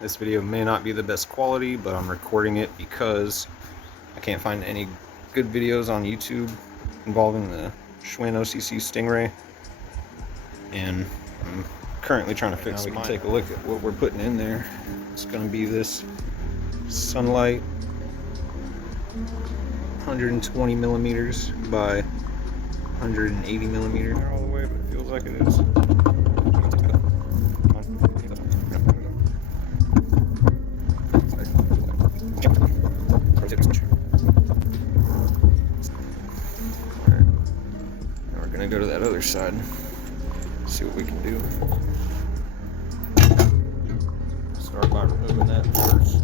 This video may not be the best quality, but I'm recording it because I can't find any good videos on YouTube involving the Schwinn OCC Stingray, and I'm currently trying to fix mine. We can take a look at what we're putting in there. It's going to be this Sunlight 120 millimeters by 180 millimeters. Not all the way, but it feels like it is. Gonna go to that other side, see what we can do. Start by removing that first.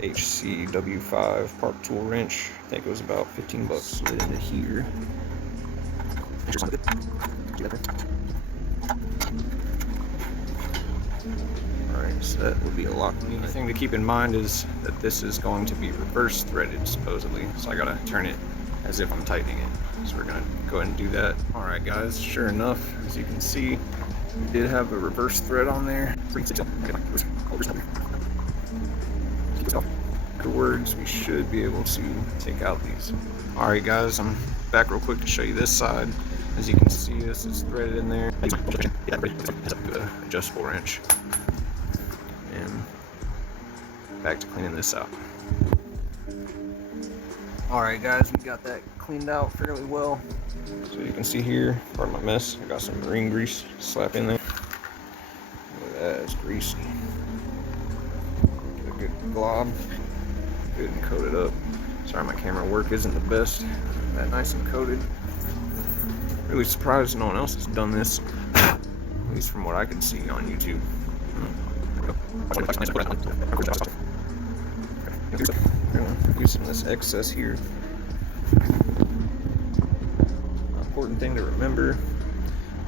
HCW5 Park Tool wrench. I think it was about 15 bucks. Slid into here. Alright, so that will be a lock. The thing to keep in mind is that this is going to be reverse threaded, supposedly. So I gotta turn it as if I'm tightening it. So we're gonna go ahead and do that. Alright guys, sure enough, as you can see, we did have a reverse thread on there. Afterwards, we should be able to take out these. Alright guys, I'm back real quick to show you this side. As you can see, this is threaded in there. Adjustable wrench. And back to cleaning this out. Alright guys, we got that cleaned out fairly well. So you can see here, part of my mess, I got some marine grease slap in there. Look at that, it's greasy. Get a good glob. Good and coated up. Sorry, my camera work isn't the best. That nice and coated. Really surprised no one else has done this, at least from what I can see on YouTube. Loosen this excess here. Important thing to remember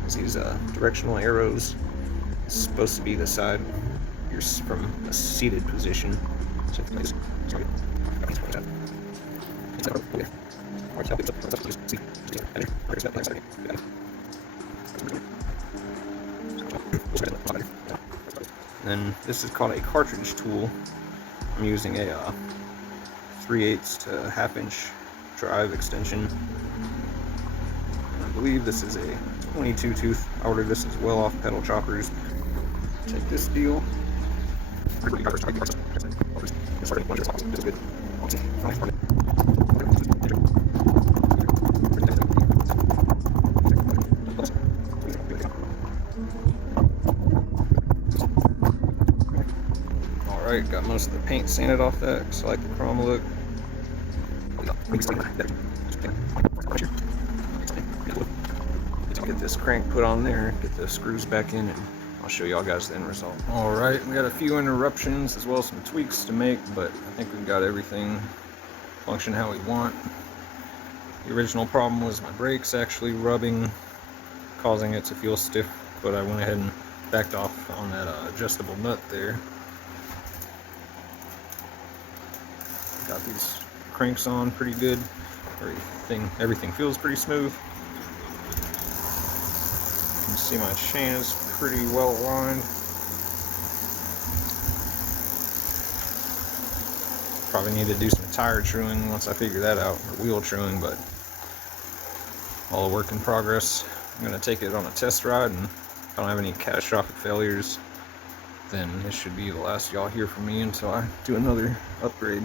is these directional arrows. It's supposed to be the side you're from a seated position. So then this is called a cartridge tool. I'm using a 3/8 to 1/2 inch drive extension. I believe this is a 22 tooth. I ordered this as well off Pedal Choppers. Take this deal. Alright, got most of the paint sanded off that because I like the chrome look. Get this crank put on there, get the screws back in, and I'll show y'all guys the end result. Alright, we got a few interruptions as well as some tweaks to make, but I think we've got everything function how we want. The original problem was my brakes actually rubbing, causing it to feel stiff, but I went ahead and backed off on that adjustable nut there. Got these cranks on pretty good. Everything feels pretty smooth. You can see my chain is pretty well aligned. Probably need to do some tire truing once I figure that out, or wheel truing, but all a work in progress. I'm going to take it on a test ride, and if I don't have any catastrophic failures, then this should be the last y'all hear from me until I do another upgrade.